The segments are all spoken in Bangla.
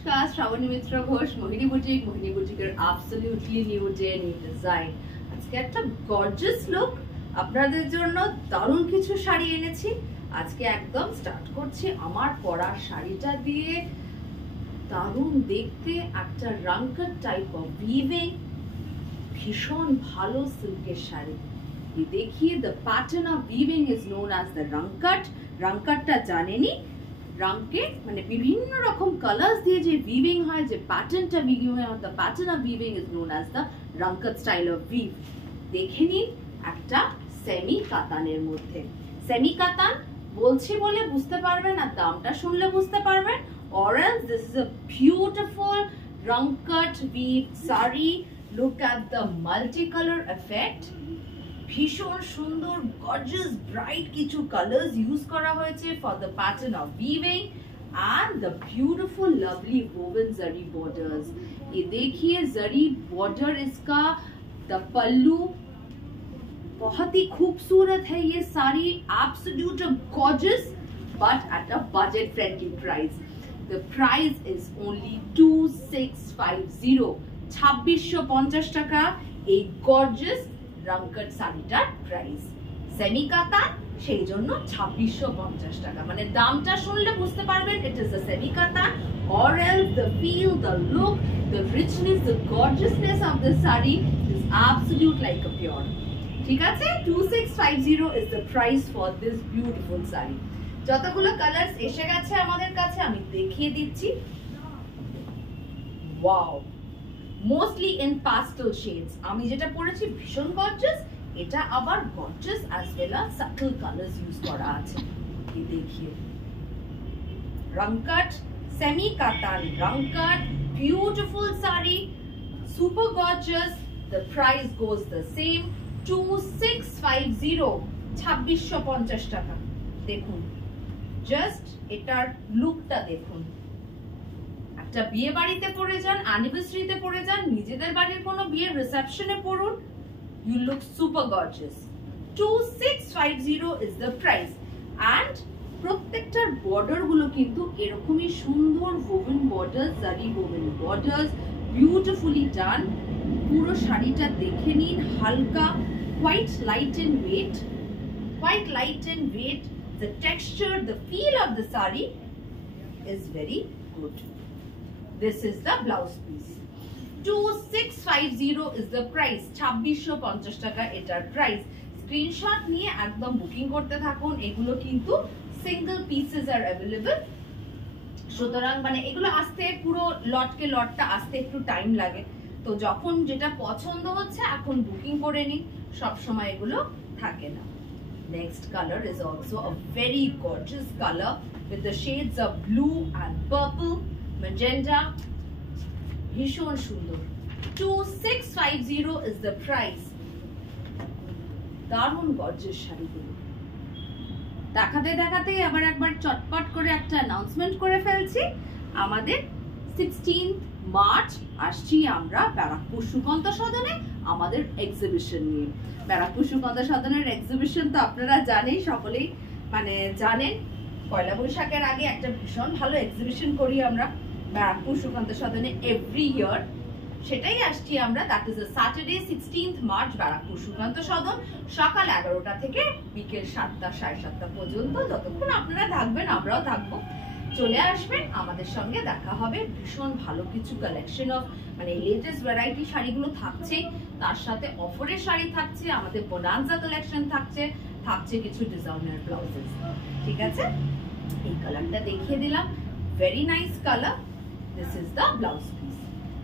নমস্কার, শ্রাবণী মিত্র ঘোষ, মোহিনী বুটিকের absolutely new day new design. আজকে একটা গর্জিয়াস লুক আপনাদের জন্য দারুণ কিছু শাড়ি এনেছি। আজকে একদম স্টার্ট করছি আমার পরা শাড়িটা দিয়ে। দারুণ দেখতে একটা রাঙ্কাট টাইপ অফ উইভিং, ভীষণ ভালো সিল্কের শাড়ি। ये देखिए, the pattern of weaving is known as the rankat। রাঙ্কাটটা জানেনই, রাঙ্কে মানে বিভিন্ন রকম কালার্স দিয়ে যে উইভিং হয়, যে প্যাটার্নটা উইভিং হয়, the pattern of weaving is known as the rankat style of weave। দেখে নিন একটা সেমি কাতানের মধ্যে। সেমি কাতান বলছি বলে বুঝতে পারবেন, আর দামটা শুনলে বুঝতে পারবেন। or else this is a beautiful rankat weave saree। look at the multicolor effect। ভীষণ সুন্দর গর্জিয়াস ব্রাইট কিছু কালার্স ইউজ করা হয়েছে for the pattern of weaving and the beautiful lovely woven zari borders। ये देखिए जरी बॉर्डर इसका, the पल्लू बहुत ही खूबसूरत है। ये sari absolute gorgeous but at a budget friendly price। the price is only 2650। 2650 টাকা এই গর্জিয়াস রাঙ্কাট শাড়িটার প্রাইস। সেমি কাতান, সেই জন্য 2650 টাকা। মানে দামটা শুনলে বুঝতে পারবেন ইট ইজ আ সেমি কাতান। or else the feel, the look, the richness, the gorgeousness of the saree is absolute like a pure। ঠিক আছে, 2650 is the price for this beautiful saree। যতগুলো কালারস এসে গেছে আমাদের কাছে আমি দেখিয়ে দিচ্ছি। Wow, mostly in pastel shades. আমি যেটা পরেছি ভীষণ গর্জিয়াস, এটা আবার gorgeous as well as subtle colours use করা আছে। এই দেখিয়ে রাঙ্কাট সেমি কাতান রাঙ্কাট beautiful sari, super gorgeous. The price goes the same 2650। 2650 টাকা। দেখুন জাস্ট এটার লুকটা দেখুন। একটা বিয়ে বাড়িতে পরে যান, অ্যানিভার্সারিতে পরে যান, নিজেদের বাড়ির কোনো বিয়ের রিসেপশনে পরুন, you look super gorgeous। 2650 is the price। and প্রত্যেকটার বর্ডার গুলো কিন্তু এরকমই সুন্দর woven borders, zari woven borders, beautifully done। পুরো শাড়িটা দেখে নিন, হালকা quite light in weight, quite light in weight। the texture, the feel of the saree is very good। this is the blouse piece। 2650 is the price। 2650 টাকা এটার প্রাইস। স্ক্রিনশট নিয়ে একদম বুকিং করতে থাকুন। এগুলো কিন্তু সিঙ্গেল পিসেস আর अवेलेबल, সুতরাং মানে এগুলো আসতে পুরো লটকে লটটা আসতে একটু টাইম লাগে। তো যখন যেটা পছন্দ হচ্ছে এখন বুকিং করে নিন, সব সময় এগুলো থাকে না। Next colour is also a very gorgeous colour with the shades of blue and purple, magenta। ভীষণ সুন্দর। 2650 is the price। দারুণ গর্জিয়াস শাড়িগুলো দেখাতে দেখাতে আবার একবার চটপট করে একটা অ্যানাউন্সমেন্ট করে ফেলছি। আমাদের 16 মার্চ আসছি আমরা ব্যারাকপুর সুকান্ত সদনে আমাদের এক্সিবিশন নিয়ে। ব্যারাকপুর সুকান্ত সদনের এক্সিবিশন তো আপনারা জানেন, সকলেই মানে জানেন। পয়লা বৈশাখের আগে একটা ভীষণ ভালো এক্সিবিশন করি আমরা ব্যারাকপুর সুকান্ত সদনে এভরি ইয়ার। সেটাই আসছি আমরা। That is a Saturday 16 March Barrackpore Sukanta Sadan, সকাল 11টা থেকে বিকেল 7টা 7:30 পর্যন্ত। যতক্ষণ আপনারা থাকবেন আমরাও থাকবো। চলে আসবেন, আমাদের সঙ্গে দেখা হবে। ভীষণ ভালো কিছু কালেকশন অফ মানে লেটেস্ট ভ্যারাইটি শাড়িগুলো থাকছে, তার সাথে অফারের শাড়ি থাকছে, আমাদের বোনান্সা কালেকশন থাকছে, থাকছে কিছু ডিজাইনার ব্লাউজেস। ঠিক আছে, এই কালারটা দেখিয়ে দিলাম, very nice colour. This is the blouse piece।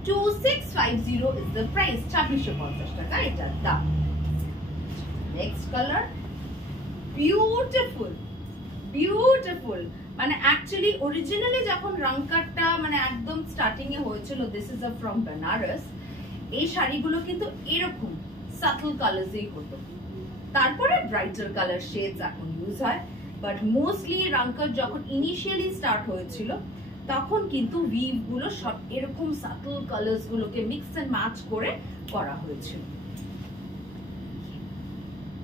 2650 is the price। 2650 টাকা এটার দাম। Next colour beautiful beautiful. মানে অ্যাকচুয়ালি অরিজিনালি যখন রাঙ্কাটটা মানে একদম স্টার্টিং এ হয়েছিল, দিস ইজ ফ্রম বেনারস, এই শাড়িগুলো কিন্তু এরকম সাটল কালার্সেই হতো। তারপরে ব্রাইটার কালার শেডস এখন ইউজ হয়, বাট মোস্টলি রাঙ্কাট যখন ইনিশিয়ালি স্টার্ট হয়েছিল তখন কিন্তু উইভ গুলো সব এরকম সাটল কালার্স গুলোকে মিক্স এন্ড ম্যাচ করে করা হয়েছিল।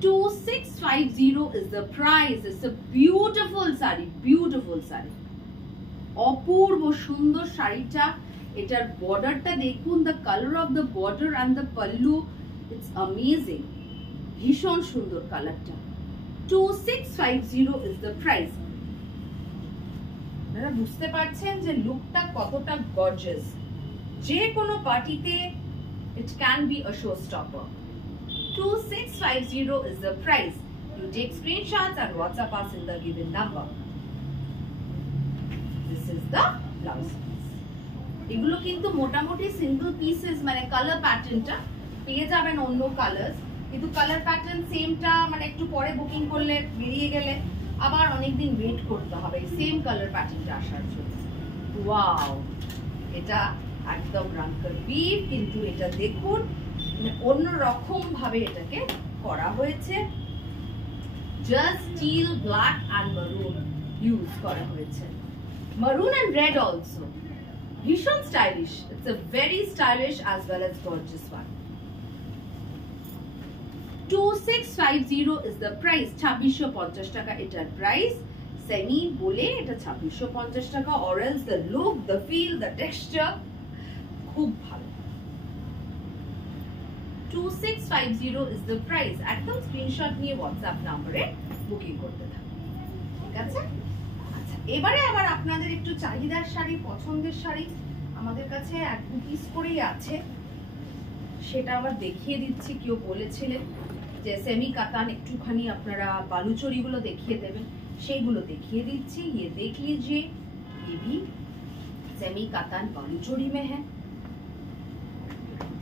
2650 is the price। It's a beautiful saree, beautiful saree। অপূর্ব সুন্দর শাড়িটা। এটার বর্ডারটা দেখুন, the colour of the border and the pallu, it's amazing, ভীষণ সুন্দর কালারটা। 2650 ইজ দ্য প্রাইস। আপনারা বুঝতে পারছেন যে লুকটা কতটা গর্জিয়াস। যে কোনো পার্টিতে it can be a showstopper. 2650 is the price. You take screenshots and WhatsApp us in the given number. This is the blouse piece. এগুলো কিন্তু মোটামুটি সিঙ্গেল পিসেস, মানে কালার প্যাটার্নটা পেয়ে যাবেন অন্য কালার্স, কিন্তু কালার প্যাটার্ন সেমটা মানে একটু পরে বুকিং করলে বেরিয়ে গেলে আবার অনেকদিন ওয়েট করতে হবে সেম কালার প্যাটার্নটা আসার জন্য। ওয়াও, এটা একদম রাঙ্কার বিপ, কিন্তু এটা দেখুন অন্য রকম ভাবে এটাকে করা হয়েছে। জাস্ট স্টিল, ব্ল্যাক এন্ড মারুন ইউজ করা হয়েছে, মারুন এন্ড রেড অলসো। ভীষণ stylish, it's a very stylish as well as gorgeous one. 2650 is the price. 2650 টাকা এটার প্রাইস। সেমি বলে এটা 2650 টাকা, or else the look, the feel, the texture খুব ভালো। 2650 is the price. একদম স্ক্রিনশট নিয়ে হোয়াটসঅ্যাপ নম্বরে বুকিং করতে থাকুন, ঠিক আছে? আচ্ছা, এবারে আবার আপনাদের একটু চাহিদার শাড়ি, পছন্দের শাড়ি আমাদের কাছে এক দু পিস করেই আছে, সেটা আবার দেখিয়ে দিচ্ছি। কেউ বলেছিলেন যে সেমি কাতান একটুখানি আপনারা বালুচরিগুলো দেখিয়ে দেবেন, সেইগুলো দেখিয়ে দিচ্ছি। ये देख लीजिए, ये भी सेमी कातान बालूचोरी में है।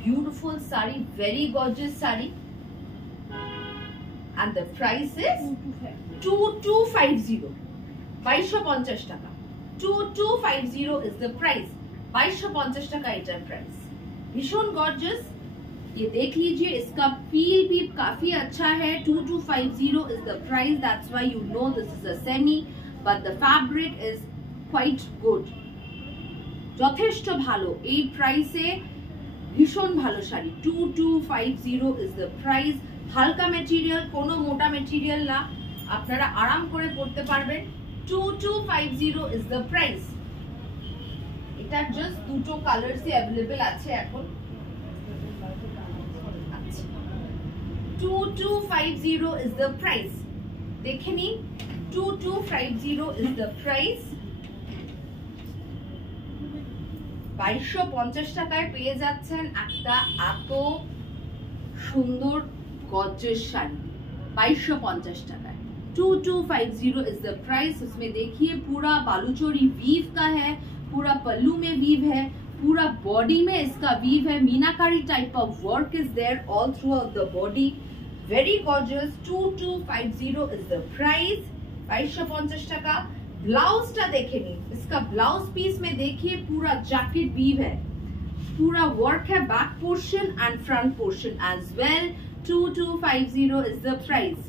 Beautiful sari, very gorgeous sari, and the price is 2250, 2250 টাকা। 2250 is the price, 2250 টাকা এটার প্রাইস। ভীষণ গর্জিয়াস, ये देख लीजिए, इसका फील भी काफी अच्छा है। 2250 is the price, that's why you know this is a semi, but the fabric is quite good, যথেষ্ট ভালো। এই প্রাইসে ভীষণ ভালো শাড়ি। 2250 is the price। হালকা মেটেরিয়াল, কোনো মোটা মেটেরিয়াল না, আপনারা আরাম করে পরতে পারবেন। 2250 is the price। এটা জাস্ট দুটো কালারসই अवेलेबल আছে এখন। 2250 is the price। দেখে নিন, 2250 is the price। 2250 টাকায় পেয়ে যাচ্ছেন একটা এত সুন্দর गॉर्जियस শাড়ি 2250 টাকায়। 2250 is the price। उसमें देखिए पूरा बालूचोरी वीव का है, पूरा पल्लू में वीव है, पूरा बॉडी में इसका वीव है, meenakari type of work is there all throughout the body, very gorgeous. 2250 is the price। 2250 টাকা। ब्लाउजটা দেখে নিন, इसका ब्लाउज पीस में देखिए पूरा जैकेट वीव है, पूरा वर्क है, back portion and front portion as well. 2250 is the price।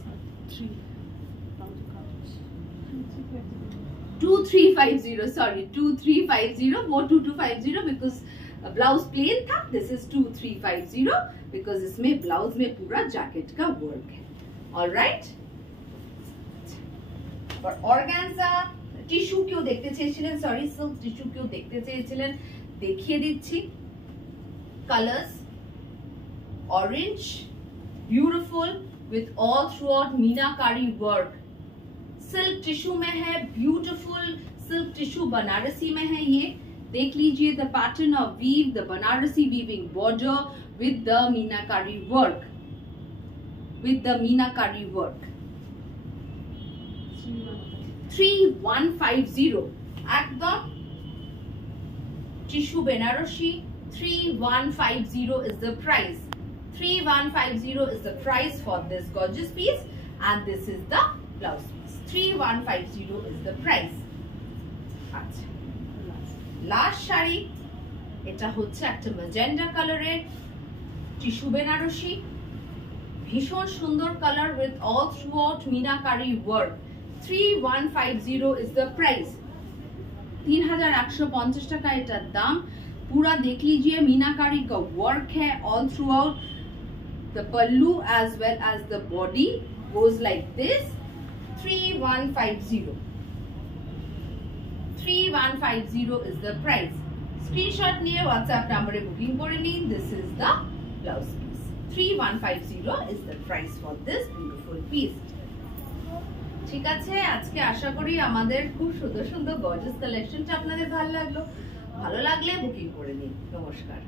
2350, sorry, 2350, वो 2250 because ब्लाउज प्लेन था, दिस इज 2350 बिकॉज इसमें ब्लाउज में पूरा जैकेट का वर्क है। ऑलराइट, और ऑर्गेन्जा টিস্যু কেউ দেখতে চেয়েছিলেন, সরি সিল্ক টিস্যু কেউ দেখতে চেয়েছিলেন, দেখিয়ে দিচ্ছি। Colours orange, beautiful with all through out meenakari work, silk tissue में है, ब्यूटीफुल सिल्क टिश्यू बनारसी में है। ये देख लीजिए the pattern of weave, the Banarasi weaving border with the meenakari work, with the meenakari work. 3150 একদম tissue Benarasi. 3150 is the price। 3150 is the price for this gorgeous piece, and this is the blouse piece। 3150 is the price। আচ্ছা, লাস্ট শাড়ি, এটা হচ্ছে একটা ম্যাজেন্ডা কালারের টিস্যু বেনারসি, ভীষণ সুন্দর colour with all through out meenakari work. 3150 is the price। 3150 টাকা এটার দাম। पूरा देख लीजिए मीनाकारी का वर्क है all throughout the pallu as well as the body goes like this। 3150 3150 is the price. Screenshot নিয়ে WhatsApp নম্বরে বুকিং করে নিন. This is the blouse piece. 3150 is the price for this beautiful piece. ঠিক আছে, আজকে আশা করি আমাদের খুব সুন্দর সুন্দর গর্জিয়াস কালেকশনটা আপনাদের ভালো লাগলো. ভালো লাগলে বুকিং করে নিন. নমস্কার.